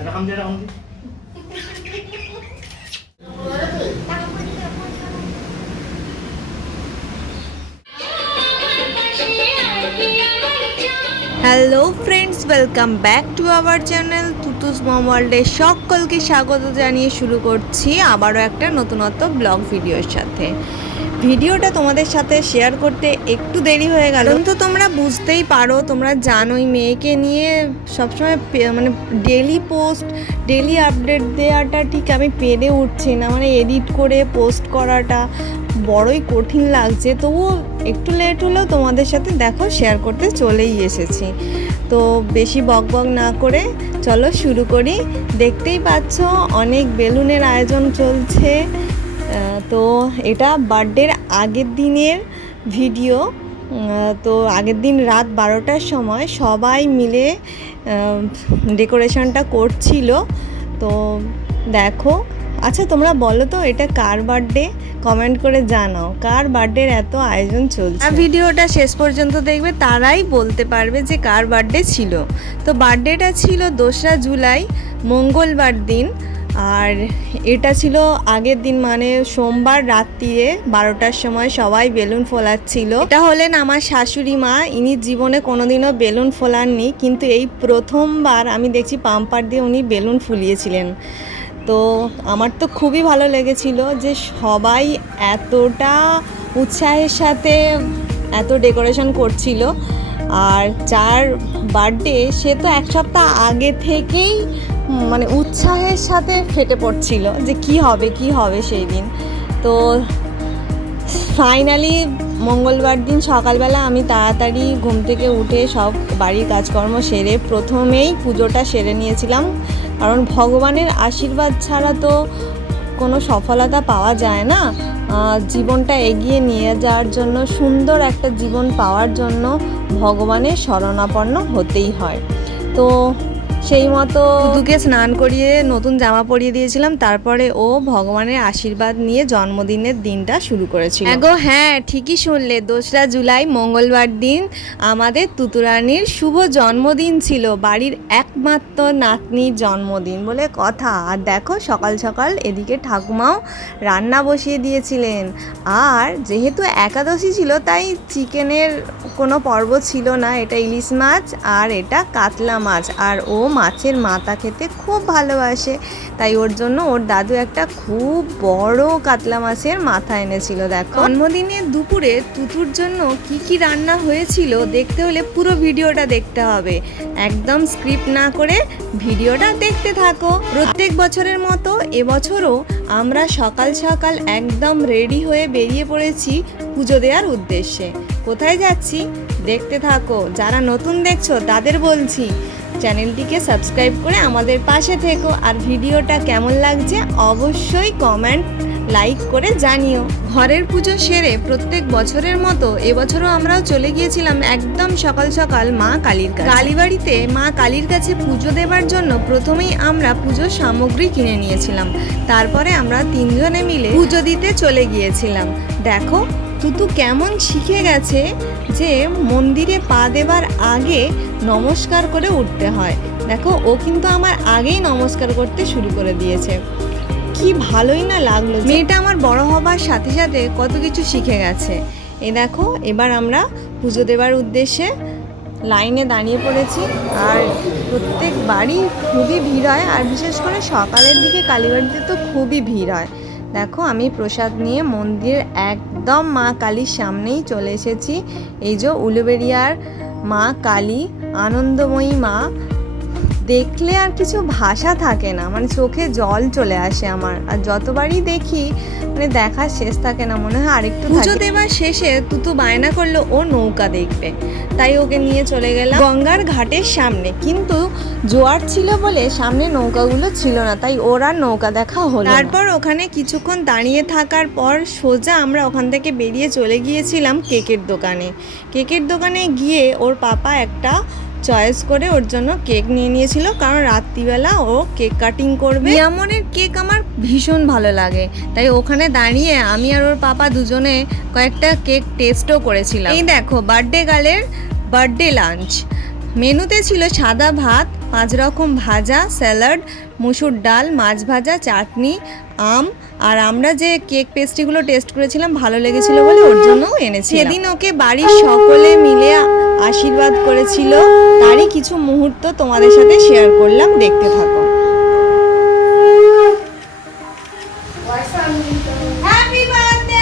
এরকম যেরকম hello friends, welcome back to our channel Tutus mom ওয়ার্ল্ডে সকলকে স্বাগত জানিয়ে শুরু করছি আবারও একটা নতুনত্ব ব্লগ ভিডিওর সাথে। ভিডিওটা তোমাদের সাথে শেয়ার করতে একটু দেরি হয়ে গেল, তো তোমরা বুঝতেই পারো, তোমরা জানোই মেয়েকে নিয়ে সবসময় মানে ডেলি পোস্ট, ডেলি আপডেট দেওয়াটা ঠিক আমি পেরে উঠছি না, মানে এডিট করে পোস্ট করাটা বড়ই কঠিন লাগছে। তবুও একটু লেট হলেও তোমাদের সাথে দেখো শেয়ার করতে চলেই এসেছি। তো বেশি বকবক না করে চলো শুরু করি। দেখতেই পাচ্ছ অনেক বেলুনের আয়োজন চলছে। তো এটা বার্থডের আগের দিনের ভিডিও। তো আগের দিন রাত 12টার সময় সবাই মিলে ডেকোরেশনটা করছিল। তো দেখো, আচ্ছা তোমরা বলো তো এটা কার বার্থডে? কমেন্ট করে জানাও কার বার্থডের এত আয়োজন চলছে। আর ভিডিওটা শেষ পর্যন্ত দেখবে, তারাই বলতে পারবে যে কার বার্থডে ছিল। তো বার্থডেটা ছিল 2রা জুলাই, মঙ্গলবার দিন। আর এটা ছিল আগের দিন, মানে সোমবার রাত্রিরে 12টার সময় সবাই বেলুন ফোলাচ্ছিল। এটা হলেন আমার শাশুড়ি মা। ইনি জীবনে কোনোদিনও বেলুন ফোলাননি, কিন্তু এই প্রথমবার আমি দেখছি পাম্পার দিয়ে উনি বেলুন ফুলিয়েছিলেন। তো আমার তো খুবই ভালো লেগেছিল যে সবাই এতটা উৎসাহের সাথে এত ডেকোরেশন করছিল। আর যার বার্থডে সে তো এক সপ্তাহ আগে থেকেই মানে উৎসাহের সাথে ফেটে পড়ছিল যে কি হবে সেই দিন। তো ফাইনালি মঙ্গলবার দিন সকালবেলা আমি তাড়াতাড়ি ঘুম থেকে উঠে সব বাড়ির কাজকর্ম সেরে প্রথমেই পুজোটা সেরে নিয়েছিলাম, কারণ ভগবানের আশীর্বাদ ছাড়া তো কোনো সফলতা পাওয়া যায় না। জীবনটা এগিয়ে নিয়ে যাওয়ার জন্য, সুন্দর একটা জীবন পাওয়ার জন্য ভগবানের শরণাপন্ন হতেই হয়। তো সেই মতো দুধুকে স্নান করিয়ে নতুন জামা পরিয়ে দিয়েছিলাম। তারপরে ও ভগবানের আশীর্বাদ নিয়ে জন্মদিনের দিনটা শুরু করেছিল। হ্যাঁ, ঠিকই শুনলে, 2রা জুলাই মঙ্গলবার দিন আমাদের তুতুরানির শুভ জন্মদিন ছিল। বাড়ির একমাত্র নাতনির জন্মদিন বলে কথা। আর দেখো সকাল সকাল এদিকে ঠাকুমাও রান্না বসিয়ে দিয়েছিলেন। আর যেহেতু একাদশী ছিল তাই চিকেনের কোনো পর্ব ছিল না। এটা ইলিশ মাছ আর এটা কাতলা মাছ। আর ও মাছের মাথা খেতে খুব ভালোবাসে, তাই ওর জন্য ওর দাদু একটা খুব বড় কাতলা মাছের মাথা এনেছিল। দেখো জন্মদিনে দুপুরে তুতুর জন্য কি কি রান্না হয়েছিল দেখতে হলে পুরো ভিডিওটা দেখতে হবে, একদম স্ক্রিপ্ট না করে ভিডিওটা দেখতে থাকো। প্রত্যেক বছরের মতো এবছরও আমরা সকাল সকাল একদম রেডি হয়ে বেরিয়ে পড়েছি পুজো দেওয়ার উদ্দেশ্যে। কোথায় যাচ্ছি দেখতে থাকো। যারা নতুন দেখছো তাদের বলছি চ্যানেলটিকে সাবস্ক্রাইব করে আমাদের পাশে থেকো। আর ভিডিওটা কেমন লাগছে অবশ্যই কমেন্ট লাইক করে জানিও। ঘরের পুজো সেরে প্রত্যেক বছরের মতো এবছরও আমরাও চলে গিয়েছিলাম একদম সকাল সকাল মা কালীর কাছে। কালীবাড়িতে মা কালীর কাছে পুজো দেবার জন্য প্রথমেই আমরা পুজোর সামগ্রী কিনে নিয়েছিলাম। তারপরে আমরা 3জনে মিলে পুজো দিতে চলে গিয়েছিলাম। দেখো তুতু কেমন শিখে গেছে যে মন্দিরে পা দেবার আগে নমস্কার করে উঠতে হয়। দেখো ও কিন্তু আমার আগেই নমস্কার করতে শুরু করে দিয়েছে। কি ভালোই না লাগলো, মেয়েটা আমার বড় হবার সাথে সাথে কত কিছু শিখে গেছে। এই দেখো এবার আমরা পুজো দেবার উদ্দেশ্যে লাইনে দাঁড়িয়ে পড়েছি। আর প্রত্যেক বাড়ি খুবই ভিড় হয়, আর বিশেষ করে সকালের দিকে কালীবাড়িতে তো খুবই ভিড় হয়। দেখো আমি প্রসাদ নিয়ে মন্দিরের একদম মা কালীর সামনেই চলে এসেছি। এই যে উলুবেড়িয়ার মা কালী, আনন্দময়ী মা, দেখলে আর কিছু ভাষা থাকে না, মানে চোখে জল চলে আসে আমার। আর যতবারই দেখি মানে দেখার শেষ থাকে না, মনে হয় আরেকটু। পুজো দেবার শেষে তুতু বায়না করলো ও নৌকা দেখবে, তাই ওকে নিয়ে চলে গেলাম গঙ্গার ঘাটের সামনে। কিন্তু জোয়ার ছিল বলে সামনে নৌকাগুলো ছিল না, তাই ওর আর নৌকা দেখা হলো। তারপর ওখানে কিছুক্ষণ দাঁড়িয়ে থাকার পর সোজা আমরা ওখান থেকে বেরিয়ে চলে গিয়েছিলাম কেকের দোকানে। কেকের দোকানে গিয়ে ওর পাপা একটা চয়েস করে ওর জন্য কেক নিয়ে নিয়েছিল, কারণ রাত্রিবেলা ও কেক কাটিং করবে। মিয়ামনের কেক আমার ভীষণ ভালো লাগে, তাই ওখানে দাঁড়িয়ে আমি আর ওর পাপা দুজনে কয়েকটা কেক টেস্টও করেছিলাম। এই দেখো বার্থডে গার্লের বার্থডে লাঞ্চ। মেনুতে ছিল সাদা ভাত, 5 রকম ভাজা, স্যালাড, মুসুর ডাল, মাছ ভাজা, চাটনি, আম। আর আমরা যে কেক পেস্ট্রিগুলো টেস্ট করেছিলাম ভালো লেগেছিল বলে ওর জন্যও এনেছি। সেদিন ওকে বাড়ির সকলে মিলে আশীর্বাদ করেছিল, তারই কিছু মুহূর্ত তোমাদের সাথে শেয়ার করলাম, দেখতে থাকো। হ্যাপি বার্থডে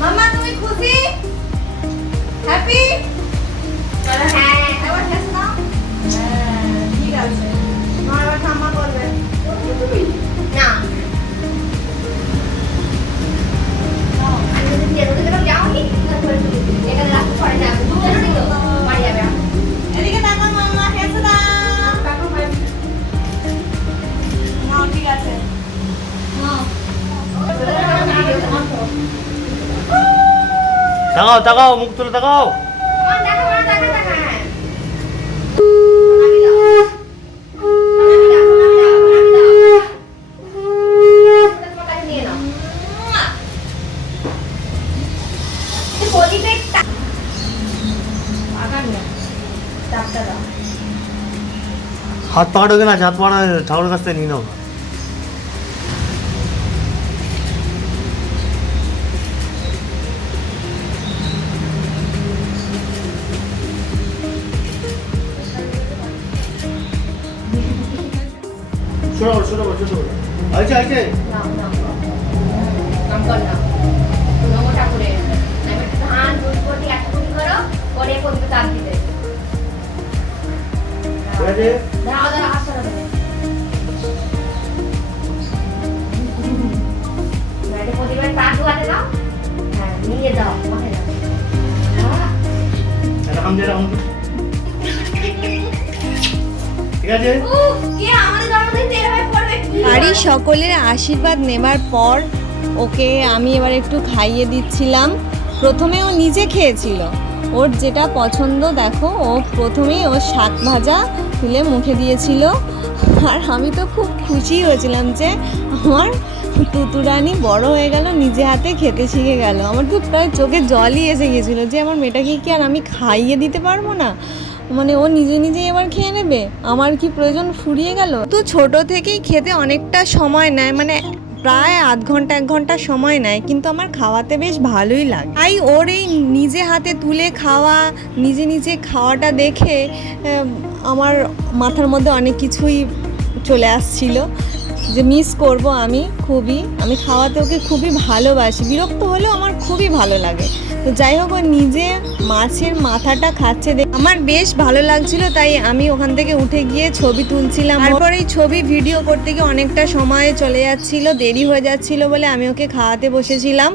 মামা, তুমি খুশি? হ্যাপি? হ্যাঁ, এবার কেস নাও। হ্যাঁ, ঠিক আছে। মা এবার ঠাম্মা করবে। না। এদিকে তাকাও মামা, কেস দাও। নাও, ঠিক আছে। তাকাও তাকাও, মুখ তুলে তাকাও। হাত পাকাটা কেন আছে? হাত পাকা ঠাকুরের কাছ থেকে নিয়ে নাও। ছোট ছোট ছোট আছে আছে। বাড়ির সকলের আশীর্বাদ নেবার পর ওকে আমি এবার একটু খাইয়ে দিচ্ছিলাম। প্রথমে ও নিজে খেয়েছিল, ওর যেটা পছন্দ দেখো, ও প্রথমেই ও শাক ভাজা তুলে মুখে দিয়েছিল। আর আমি তো খুব খুশি হয়েছিলাম যে আমার তুতুরানি বড় হয়ে গেল, নিজে হাতে খেতে শিখে গেল। আমার তো প্রায় চোখে জলই এসে গিয়েছিলো যে আমার মেয়েটাকে কি আর আমি খাইয়ে দিতে পারবো না, মানে ও নিজে নিজেই এবার খেয়ে নেবে, আমার কি প্রয়োজন ফুরিয়ে গেল। তো ছোট থেকেই খেতে অনেকটা সময় নেয়, মানে প্রায় আধ ঘন্টা 1 ঘন্টা সময় নেয়, কিন্তু আমার খাওয়াতে বেশ ভালোই লাগে। তাই ওর এই নিজে হাতে তুলে খাওয়া, নিজে নিজে খাওয়াটা দেখে আমার মাথার মধ্যে অনেক কিছুই চলে আসছিল যে মিস করব আমি খুবই। আমি খাওয়াতে ওকে খুবই ভালোবাসি, বিরক্ত হলেও আমার খুবই ভালো লাগে। তো যাই হোক, ও নিজে মাছের মাথাটা খাচ্ছে দেখে আমার বেশ ভালো লাগছিল, তাই আমি ওখান থেকে উঠে গিয়ে ছবি তুলছিলাম। তারপরে এই ছবি ভিডিও করতে গিয়ে অনেকটা সময় চলে যাচ্ছিল, দেরি হয়ে যাচ্ছিল বলে আমি ওকে খাওয়াতে বসেছিলাম।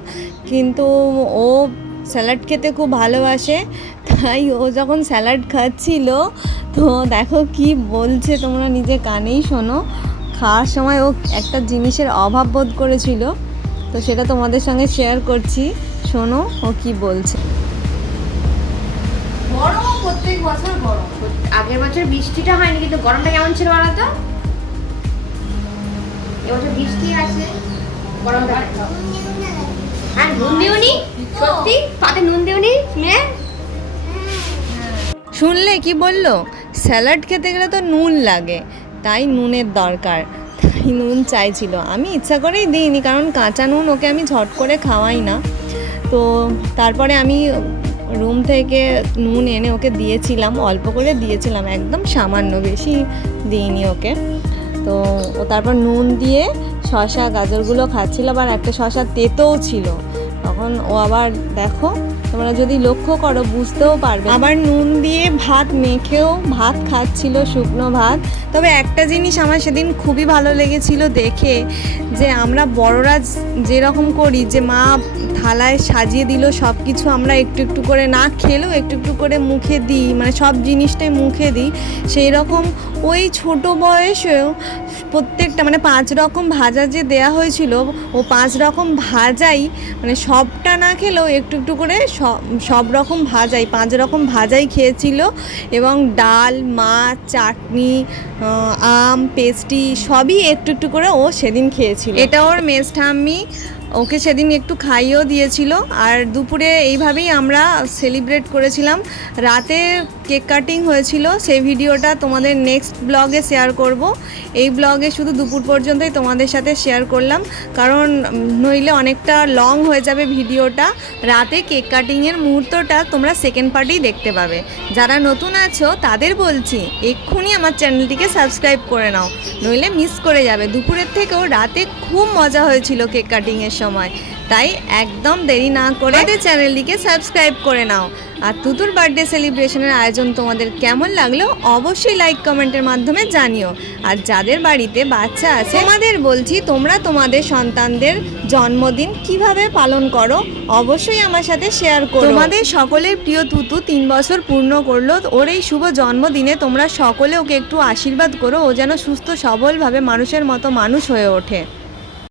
কিন্তু ও স্যালাড খেতে খুব ভালোবাসে, তাই ও যখন স্যালাড খাচ্ছিল তো দেখো কি বলছে, তোমরা নিজে কানেই শোনো। খাওয়ার সময় ও একটা জিনিসের অভাব বোধ করেছিল, তো সেটা তোমাদের সঙ্গে শেয়ার করছি, শোনো ও কি বলছে। গরম প্রত্যেক বছর গরম, আগের বছর বৃষ্টিটা হয়নি, কিন্তু গরমটা কেমন ছিল বলো তো? এবছর বৃষ্টি আছে, গরমটা আর নুন দিওনি, সত্যি পাতে নুন দিওনি মেয়ে। শুনলে কি বললো, স্যালাড খেতে গেলে তো নুন লাগে, তাই নুনের দরকার, তাই নুন চাইছিল। আমি ইচ্ছা করেই দিইনি, কারণ কাঁচা নুন ওকে আমি ঝট করে খাওয়াই না। তো তারপরে আমি রুম থেকে নুন এনে ওকে দিয়েছিলাম, অল্প করে দিয়েছিলাম, একদম সামান্য, বেশি দিইনি ওকে। তো ও তারপর নুন দিয়ে শসা গাজরগুলো খাচ্ছিল, আবার একটা শসা তেতোও ছিল। তখন ও আবার দেখো, তোমরা যদি লক্ষ্য করো বুঝতেও পারবে, আবার নুন দিয়ে ভাত মেখেও ভাত খাচ্ছিল, শুকনো ভাত। তবে একটা জিনিস আমার সেদিন খুবই ভালো লেগেছিল দেখে, যে আমরা বড়রা যেরকম করি, যে মা থালায় সাজিয়ে দিল সব কিছু, আমরা একটু একটু করে না খেলেও একটু একটু করে মুখে দিই, মানে সব জিনিসটাই মুখে দিই, সেই রকম ওই ছোট বয়সেও প্রত্যেকটা, মানে 5 রকম ভাজা যে দেয়া হয়েছিল, ও 5 রকম ভাজাই, মানে সবটা না খেলেও একটু একটু করে সব সব রকম ভাজাই 5 রকম ভাজাই খেয়েছিল এবং ডাল, মাছ, চাটনি, আম, পেস্ট্রি সবই একটু একটু করে ও সেদিন খেয়েছিল। এটা ওর মেস ঠাম্মি ওকে সেদিন একটু খাইয়েও দিয়েছিল। আর দুপুরে এইভাবেই আমরা সেলিব্রেট করেছিলাম। রাতে কেক কাটিং হয়েছিল, সেই ভিডিওটা তোমাদের নেক্সট ব্লগে শেয়ার করব। এই ব্লগে শুধু দুপুর পর্যন্তই তোমাদের সাথে শেয়ার করলাম, কারণ নইলে অনেকটা লং হয়ে যাবে ভিডিওটা। রাতে কেক কাটিংয়ের মুহূর্তটা তোমরা সেকেন্ড পার্টেই দেখতে পাবে। যারা নতুন আছো তাদের বলছি এক্ষুনি আমার চ্যানেলটিকে সাবস্ক্রাইব করে নাও, নইলে মিস করে যাবে। দুপুরের থেকেও রাতে খুব মজা হয়েছিল কেক কাটিংয়ের সময়, তাই একদম দেরি না করে আমাদের চ্যানেলটিকে সাবস্ক্রাইব করে নাও। আর তুতুর বার্থডে সেলিব্রেশনের আয়োজন তোমাদের কেমন লাগলো অবশ্যই লাইক কমেন্টের মাধ্যমে জানিও। আর যাদের বাড়িতে বাচ্চা আছে তোমাদের বলছি তোমরা তোমাদের সন্তানদের জন্মদিন কিভাবে পালন করো অবশ্যই আমার সাথে শেয়ার করো। তোমাদের সকলের প্রিয় তুতু 3 বছর পূর্ণ করলো, ওর এই শুভ জন্মদিনে তোমরা সকলে ওকে একটু আশীর্বাদ করো, ও যেন সুস্থ সবলভাবে মানুষের মতো মানুষ হয়ে ওঠে।